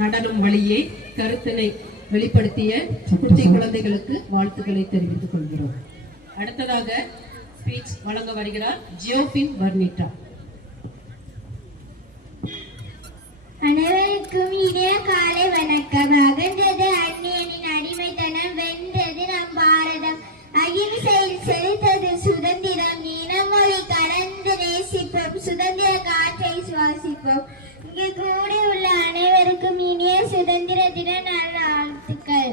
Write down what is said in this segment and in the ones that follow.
நடனம் வழியே கருத்தினை வெளிப்படுத்திய குட்டி குழந்தைகளுக்கு வாழ்த்துக்களை தெரிவித்துக் கொள்கிறோம். அடுத்ததாக ஸ்பீச் வழங்க வருகிறார் ஜியோபின் வர்னிட்டா. அனைவருக்கும் இனிய காலை வணக்கம். அகன்றது அந்நியனின் அடிமைத்தனம், வென்றது நம் பாரதம். அகிம்சையில் செலுத்தது சுதந்திரம். இனமொழி கடந்து நேசிப்போம், சுதந்திர காற்றை சுவாசிப்போம். இங்கு கூடி உள்ள அனைவருக்கும் இனிய சுதந்திர தின நல்வாழ்த்துக்கள்.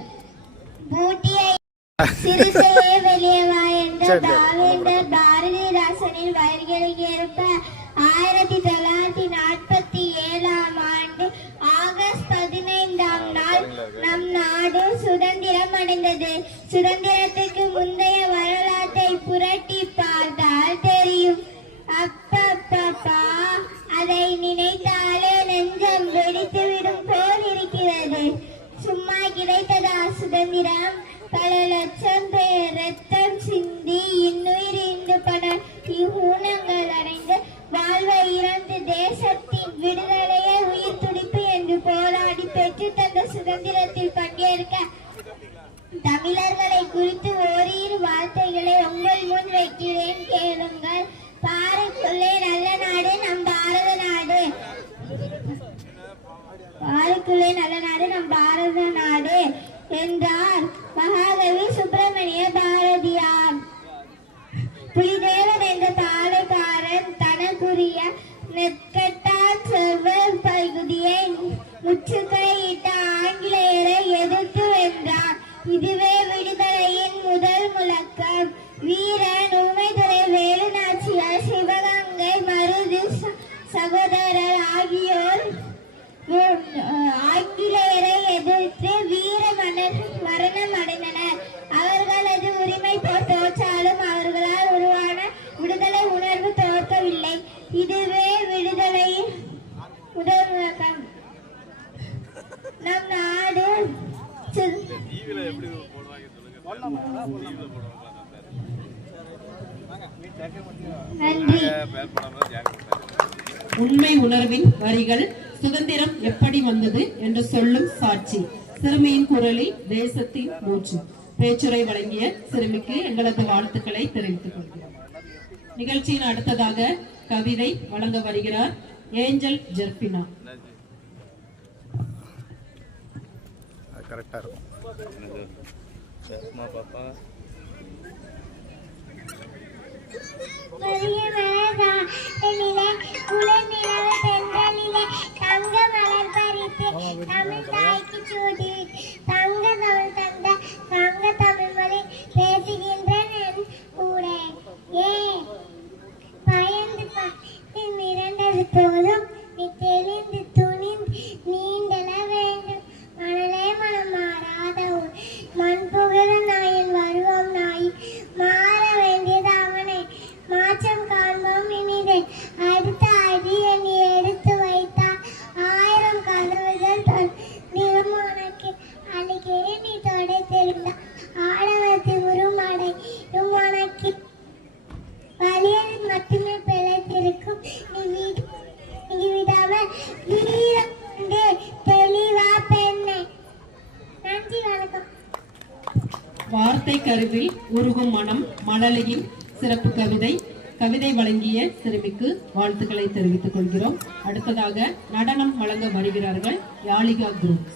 பூட்டியை சிறுசையே வெளியவா என்ற பாவேந்தர் பாரதிதாசனின் வரிகளுக்கு ஏற்ப 1947 ஆண்டு ஆகஸ்ட் 15ஆம் நாள் நம் நாடு சுதந்திரம் அடைந்தது. சுதந்திரத்துக்கு முந்தைய வரலாற்றை புரட்டி பார்த்தால் தெரியும். அப்பப்பா, அதை நினைத்தாலே நெஞ்சம் வெடித்துவிடும் போல் இருக்கிறது. சும்மா கிடைத்ததா சுதந்திரம்? பல லட்சம் பேர் ரத்தம் சிந்தி இன்னுயிர் இன்று பல ஊனங்கள் அடைந்து வாழ்வை இறந்து தேசத்தின் விடுதலையை உயிர் துடிப்பு என்று போராடி பெற்று தந்த சுதந்திரத்தில் பங்கேற்க தமிழர்களை குறித்து ஓரிரு வார்த்தைகளை உங்கள் முன் வைக்கிறேன், கேளுங்கள். பாருக்குள்ளே நல்ல நாடு நம் பாரத நாடு. பாருக்குள்ளே நல்ல நாடு நம் பாரத நாடு என்றார் மகாகவி சுப்பிரமணிய பாரதியார். புலிதேவன் என்ற தாளைக்காரன் தனக்குரிய நெற்கட்டார் செவ்வர் பகுதியை முற்றுகையிட்ட ஆங்கிலேயரை எதிர்த்து வென்றார். இதுவே விடுதலையின் முதல் முழக்கம். வீரன் ஊமைத்துறை வேலுநாச்சியார், சிவகங்கை மருது சகோதரர் ஆகியோர் ஆங்கிலேயரை எதிர்த்து வீர மரணம் அடைந்தனர். அவர்களது உரிமை தோற்றாலும் அவர்களால் உருவான விடுதலை உணர்வு தோற்கவில்லை. இதுவே விடுதலையின் முதல் முழக்கம். நம் நாடு நன்றி. உண்மை உணர்வின் வரிகள் சுதந்திரம் எப்படி வந்தது என்று சொல்லும் சாட்சி. சிறுமியின் குரலில் தேசத்தின் மூச்சு. பேச்சுரை வழங்கிய சிறுமிக்கு எங்களது வாழ்த்துக்களை தெரிவித்துக் கொள்கிறோம். நிகழ்ச்சியின் அடுத்ததாக கவிதை வழங்க வருகிறார் ஏஞ்சல் ஜெர்பினா. தங்க மலர் பறித்து தமிழ் தாய்க்கு சூடி தங்க தமிழ் தந்த தங்க தமிழ் மொழி பேசுகின்றன கூட. ஏன் பயந்து மிரண்டது போதும் நீ தெளிந்து துணிந்து நீண்டல வேண்டும். மணலே மனம் மாறாத மண் புகழ நாயின் வருவோம் நாய் மாற வேண்டியது அவனை மாற்றம் காண்போம் இனிதை. அடுத்த அடி நீ எடுத்து வைத்தால் 1000 கதவுகள் நிறமானக்கு பகுத்தறிவில் உருகும் மனம் மழலையின் சிறப்பு கவிதை வழங்கிய சிறுமிக்கு வாழ்த்துக்களை தெரிவித்துக் கொள்கிறோம். அடுத்ததாக நடனம் வழங்க வருகிறார்கள் யாழிகா குரூப்.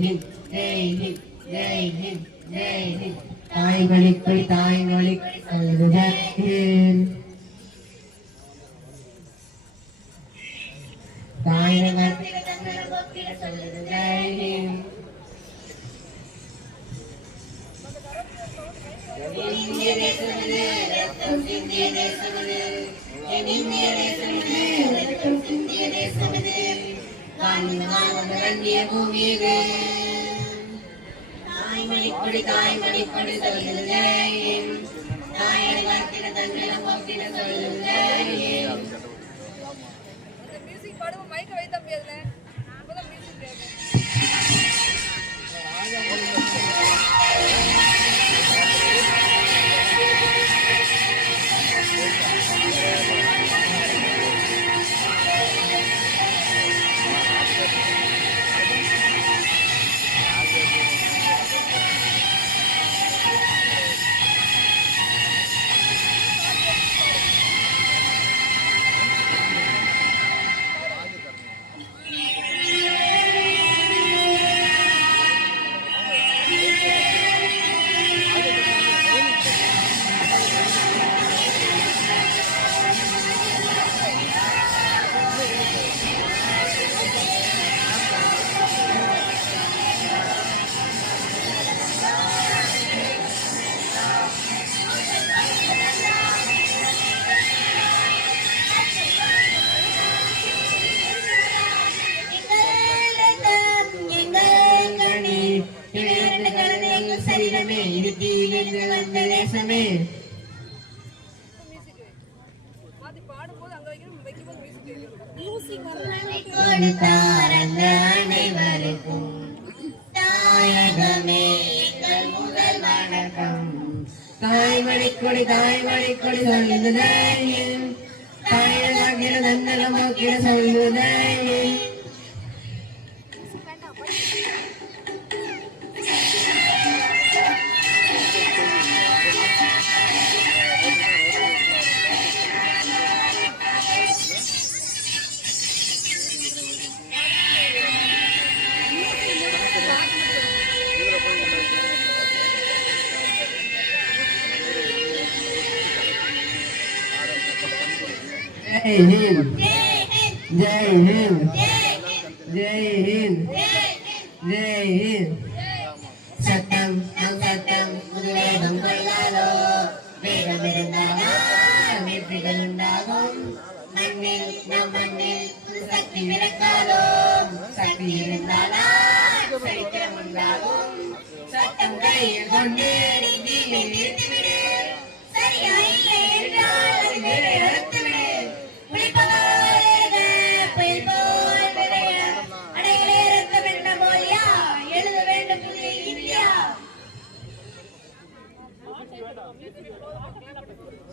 ஹிந்த் ஜெய் ஹிந்த் ஜெய் ஹிந்த் ஜெய் ஹிந்த் தாய்மொழிக்குள் தாய்மொழி சொல்லுது ஜெய் ஹிந்த் தாய்மொழி சொல்லுது ஜெய் ஹிந்த் இந்திய தேசமது ரத்தம் சிந்திய தேசமது என் இந்திய தேசமது ரத்தம் சிந்திய தேசமது காண்கிய பூமியது தாய்மொழிக்கொடி தாய்மொழிக்கொடி சொல்லுது ஜெய் ஹிந்த் தாயர் வார்த்திட தன்னலம் போக்கிட சொல்லுது ஜெய் ஹிந்த் மியூசிக் பாடுவோம் மைக்க வைத்த முடியாதுல அப்பதான் மியூசிக் கேட்கும் மாத்தி பாடும்போது அங்க வைக்கணும் வைக்கும்போது மியூசிக் அனைவருக்கும் தாயகமே எங்கள் முதல் வணக்கம் தாய்மொழிக்கொடி தாய்மொழிக்கொடி சொல்லுது ஜெய் ஹிந்த் தாயர் வாக்கிட தன்னலம் போக்கிட சொல்லுது ஜெய் ஹிந்த் जय हिंद जय हिंद जय हिंद जय हिंद सत्यम सत्यम वेदम கொள்ளாதோ வேதம் இருந்தாலும் வெற்றிகள் உண்டாகும் மண்ணில் நம் மண்ணில் சக்தி விளக்காதோ சக்தி இருந்தாலும் சரித்திரம் உண்டாகும் சட்டம் கையில் கொண்டு நீதியை நிறுத்திவிடு சரியாய் இல்லை என்றால் அதை நிறைவேற்றவிடு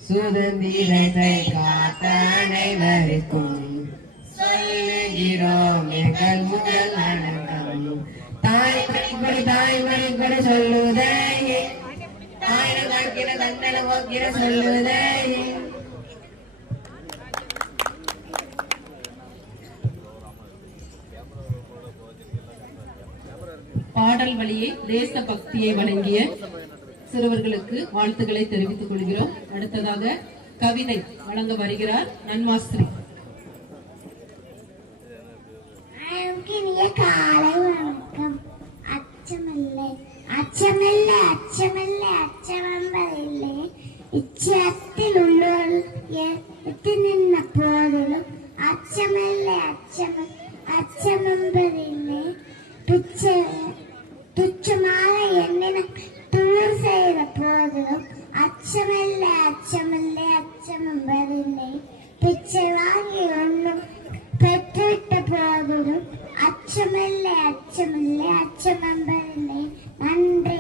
சுதந்திரத்தை காத்த அனைவருக்கும் சொல்லுகிறோம் எங்கள் முதல் வணக்கம் தாய்மொழி தாய்மொழி சொல்லுதே தாய் வாக்கிட தன்னலம் போக்கிட சொல்லுதே பாடல் வழியே தேச பக்தியை வழங்கிய சிறுவர்களுக்கு வாழ்த்துக்களை தெரிவித்துக் கொள்கிறோம். அடுத்ததாக கவிதை வழங்க வருகிறார் நன்மாஸ்திரி. காலை வணக்கம். அச்சமில்லை அச்சமில்லை அச்சமில்லை அச்சமென்பதில்லை இச்சத்தில் உள்ளோர் எத்தி நின்ற போதிலும் அச்சமில்லை அச்சமென்பதில்லை துச்சமாக எண்ணின தூர் செய்த போதிலும் அச்சமில்லை அச்சமில்லை அச்சமென்பதில்லை பிச்சை வாங்கி ஒன்றும் பெற்றுவிட்ட போதிலும் அச்சமில்லை அச்சமில்லை அச்சமென்பதில்லை. நன்றி.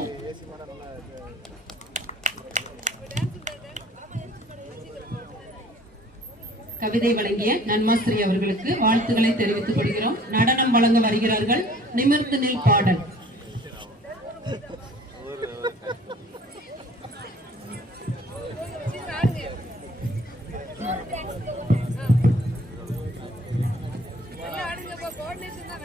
கவிதை வழங்கிய நன்மாஸ்திரி அவர்களுக்கு வாழ்த்துக்களை தெரிவித்துக் கொள்கிறோம். நடனம் வழங்க வருகிறார்கள் நிமிர்த்து நில் பாடல். கோஆர்டினேஷன் தான்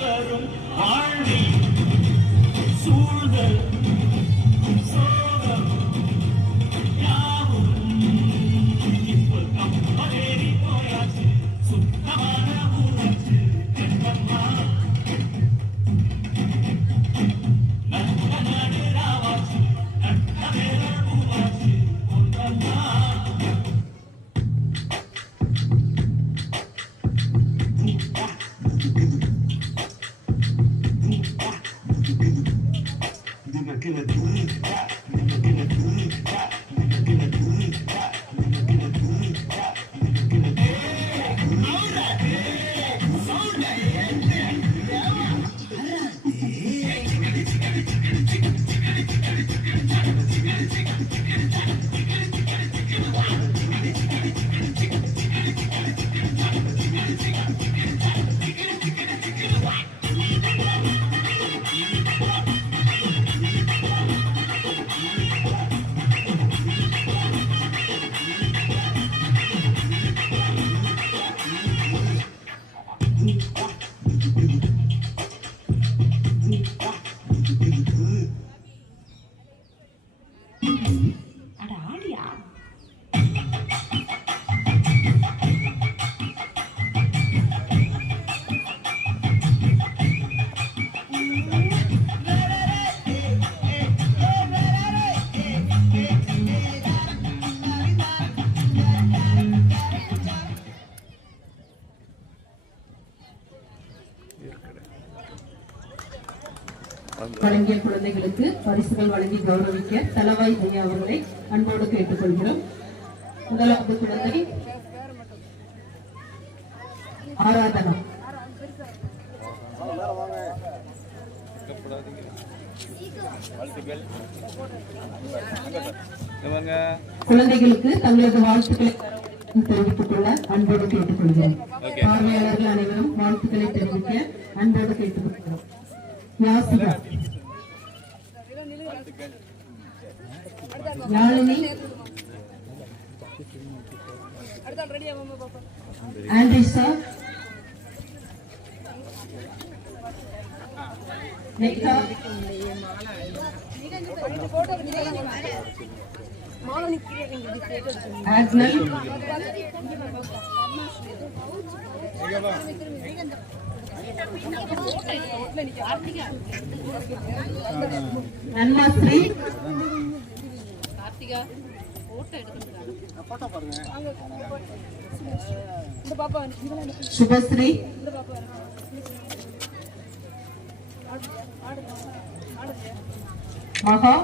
வரும் வாழ்வி சூழ்தல் சோகம் யாவும் இப்போ கம்பளேறி போயாச்சு சுத்தமான ஊராச்சு கண்ணம்மா நல்ல நாடு ராவாச்சு நல்ல வேற பூவாச்சு பொன்னம்மா வழங்கிய குழந்தைகளுக்கு பரிசுகள் வழங்கி கௌரவிக்க தலவாய் ஐயா அவர்களை அன்போடு கேட்டுக்கொள்கிறோம். முதலாவது குழந்தை ஆராதனா. குழந்தைகளுக்கு தங்களது வாழ்த்துக்களை தெரிவித்துக் கொள்ள அன்போடு கேட்டுக்கொள்கிறோம். பார்வையாளர்கள் அனைவரும் வாழ்த்துக்களை தெரிவிக்க அன்போடு கேட்டுக்கொள்கிறோம். யாசிகா, யாழினி, ஆண்ட்ரிசா, நெக்டா, ஆக்னல், நன்மாஸ்ரீ, சுபஸ்ரீ, மகா,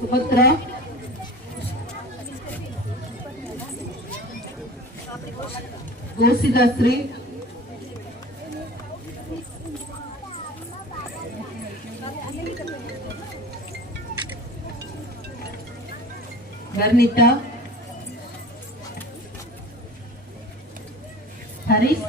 சுபத்ரா, கோசிதாஸ்ரீ, வர்ணிதா, ஹரிஸ்,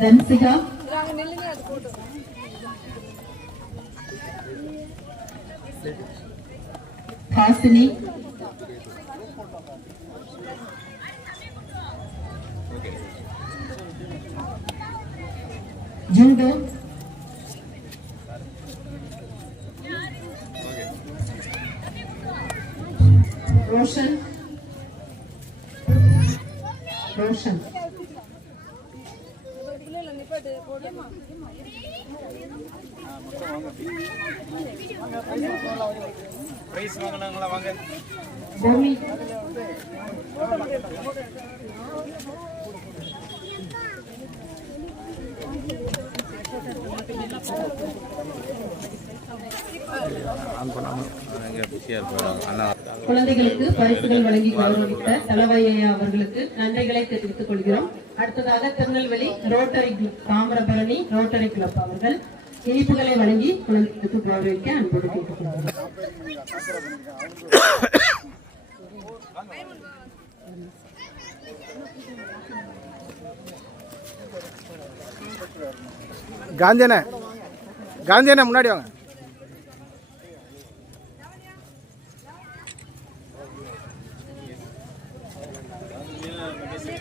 தன்சிகா, ஹாசினி, ஜூடோ, ரோஷன், ரோஷன், பூமி, குழந்தைகளுக்கு பரிசுகள் வழங்கி கௌரவித்த தலவாய் ஐயா அவர்களுக்கு நன்றிகளை தெரிவித்துக் கொள்கிறோம். அடுத்ததாக Tirunelveli rotary club Thamirabarani rotary club அவர்கள் இனிப்புகளை வழங்கி குழந்தைகளுக்கு கௌரவிக்க அன்போடு கேட்டுக்கொள்கிறோம். காந்தியண்ணே முன்னாடி வாங்க.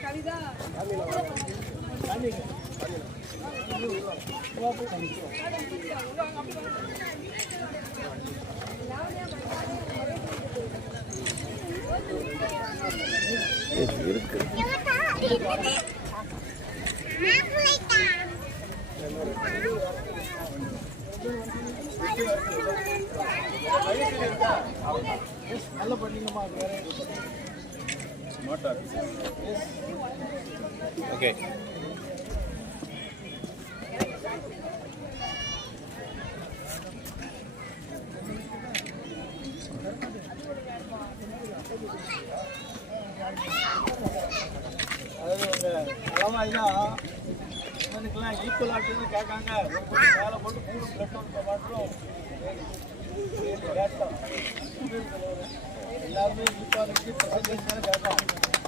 கவிதா ஓகே. இவனுக்கெல்லாம் ஈக்குவல் ஆட்டுன்னு கேட்காங்க. மேலே போட்டு 3 பிளட் மட்டும் எல்லாருமே ஈக்குவாலிட்டி பர்சன்டேஜ் தானே கேட்கும்.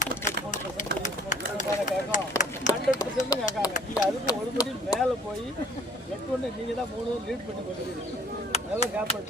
33% தானே கேட்கும். 100% கேட்காங்க. நீங்கள் அதுக்கு ஒரு படி மேலே போய் பிளட் ஒன்று நீங்கள் தான் 3 லீட் பண்ணி கொண்டுருக்கீங்க. நல்லா கேப்பட்